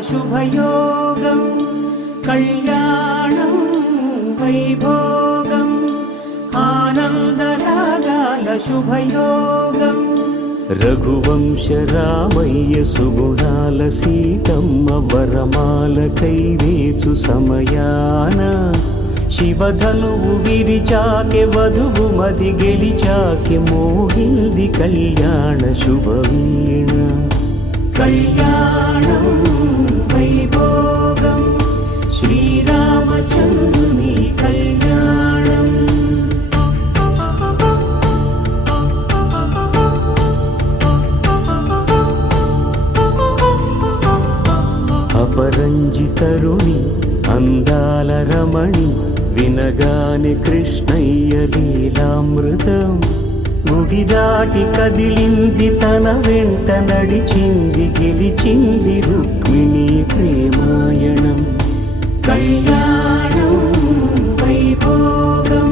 శుభయోగం కళ్యాణం వైభోగం ఆనందరాగాల శుభయోగం రఘువంశ రామయ్య సుగుణాల సీతమ్మ వరమాల కైవేచు సమయాన శివధనువు విరిచాకె వధువు మది గెలిచాకె మోగింది కళ్యాణ శుభవీణ కళ్యాణం వైభోగం శ్రీరామచంద్రుని కళ్యాణం అపరంజితరుణి అందాల రమణి వినగానే కృష్ణయ్య లీలామృతం గుడి దాటి కదిలింది తన వెంట నడిచింది గెలిచింది రుక్మిణి ప్రేమాయణం కళ్యాణం వైభోగం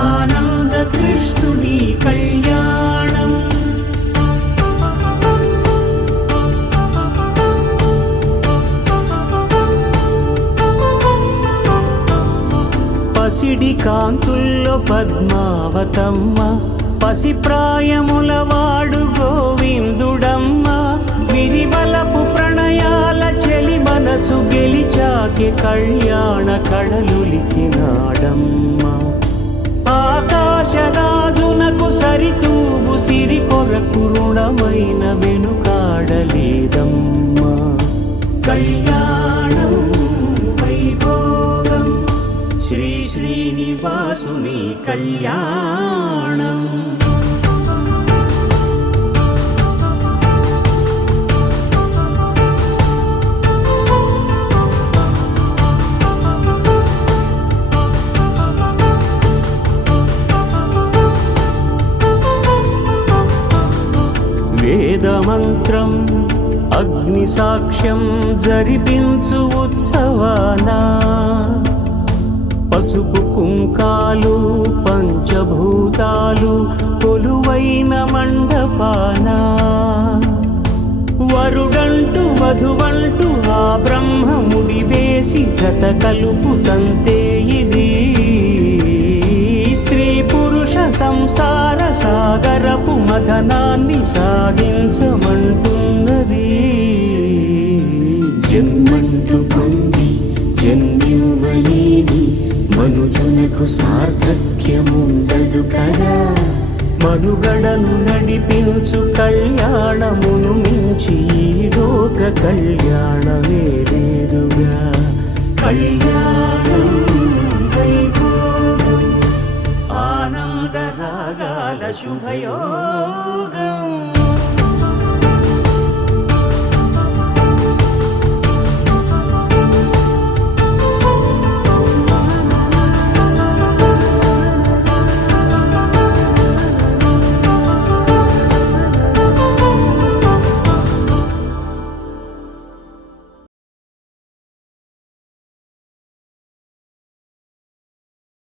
ఆనంద కృష్ణుని కళ్యాణం పసిడి కాంతుల్లో పద్మావతమ్మ పసిప్రాయముల వాడు గోవిందుడమ్మ విరివలపు ప్రణయాల చెలి మనసు గెలిచాకే కళ్యాణ కళలులికినాడమ్మ ఆకాశరాజునకు సరితూబు సిరి కొరకు రుణమైన వెనుకాడలేదమ్మా కళ్యాణం వైభోగం శ్రీ శ్రీనివాసుని కళ్యాణం వేదమంత్రం అగ్ని సాక్ష్యం జరిపించు ఉత్సవానా పసుపు కుంకాలు పంచభూతాలు కొలువైన మండపాన వరుడంటూ వధువంటూ ఆ బ్రహ్మముడి వేసి జత కలుపుతంతే ఇది స్త్రీ పురుష సంసార సాగరపు మథనాన్ని సాగించమంటున్నది జన్మంటూ పొంది జన్మివ్వలేని మనుజునకు సార్థక్యముండదు కదా మనుగడను నడిపించు కళ్యాణమును మించి ఈ లోక కళ్యాణమే